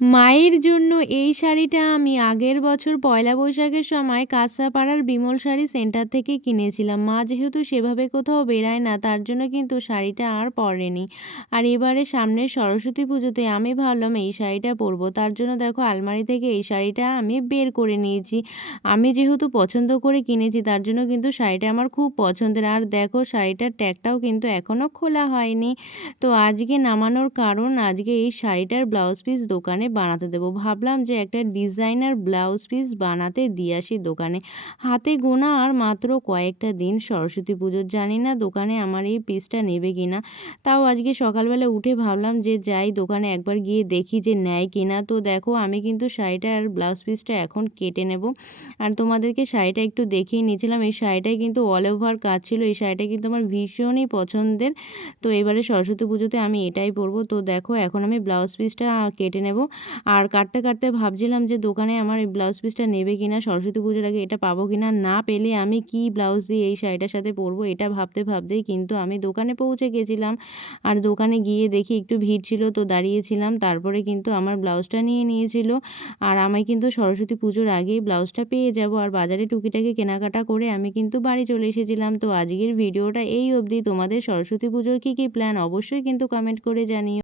মায়ের জন্য এই শাড়িটা আমি আগের বছর পয়লা বৈশাখের সময় কাঁচরাপাড়ার বিমল শাড়ি সেন্টার থেকে কিনেছিলাম। মা যেহেতু সেভাবে কোথাও বেরায় না, তার জন্য কিন্তু শাড়িটা আর পরেনি। আর এবারে সামনের সরস্বতী পুজোতে আমি ভাবলাম এই শাড়িটা পরবো। তার জন্য দেখো আলমারি থেকে এই শাড়িটা আমি বের করে নিয়েছি। আমি যেহেতু পছন্দ করে কিনেছি, তার জন্য কিন্তু শাড়িটা আমার খুব পছন্দের। আর দেখো শাড়িটার ট্যাগটাও কিন্তু এখনও খোলা হয়নি। তো আজকে নামানোর কারণ, আজকে এই শাড়িটার ব্লাউজ পিস দোকানে বানাতে দেবো। ভাবলাম যে একটা ডিজাইনার ব্লাউজ পিস বানাতে দিয়ে আসি দোকানে। হাতে গোনা আর মাত্র কয়েকটা দিন সরস্বতী পুজোর। জানি না দোকানে আমার এই পিসটা নেবে কিনা। তাও আজকে সকালবেলা উঠে ভাবলাম যে যাই দোকানে একবার গিয়ে দেখি যে নেয় কিনা। তো দেখো আমি কিন্তু শাড়িটার ব্লাউজ পিসটা এখন কেটে নেব। আর তোমাদেরকে শাড়িটা একটু দেখিয়ে নিয়েছিলাম। এই শাড়িটাই কিন্তু অল ওভার কাজ ছিল। এই শাড়িটা কিন্তু আমার ভীষণই পছন্দের। তো এবারে সরস্বতী পুজোতে আমি এটাই পরবো। তো দেখো এখন আমি ব্লাউজ পিসটা কেটে নেব। আর কাটতে কাটতে ভাবছিলাম যে দোকানে আমার এই ব্লাউজ পিসটা নেবে কিনা, সরস্বতী পুজোর আগে এটা পাবো কিনা। না পেলে আমি কি ব্লাউজ দিয়ে এই শাড়িটার সাথে পরবো, এটা ভাবতে ভাবতেই কিন্তু আমি দোকানে পৌঁছে গেছিলাম। আর দোকানে গিয়ে দেখি একটু ভিড় ছিল, তো দাঁড়িয়েছিলাম। তারপরে কিন্তু আমার ব্লাউজটা নিয়ে নিয়েছিল। আর আমি কিন্তু সরস্বতী পুজোর আগেই ব্লাউজটা পেয়ে যাব। আর বাজারে টুকিটাকি কেনাকাটা করে আমি কিন্তু বাড়ি চলে এসেছিলাম। তো আজকের ভিডিওটা এই অবধি। তোমাদের সরস্বতী পুজোর কী কী প্ল্যান অবশ্যই কিন্তু কমেন্ট করে জানিও।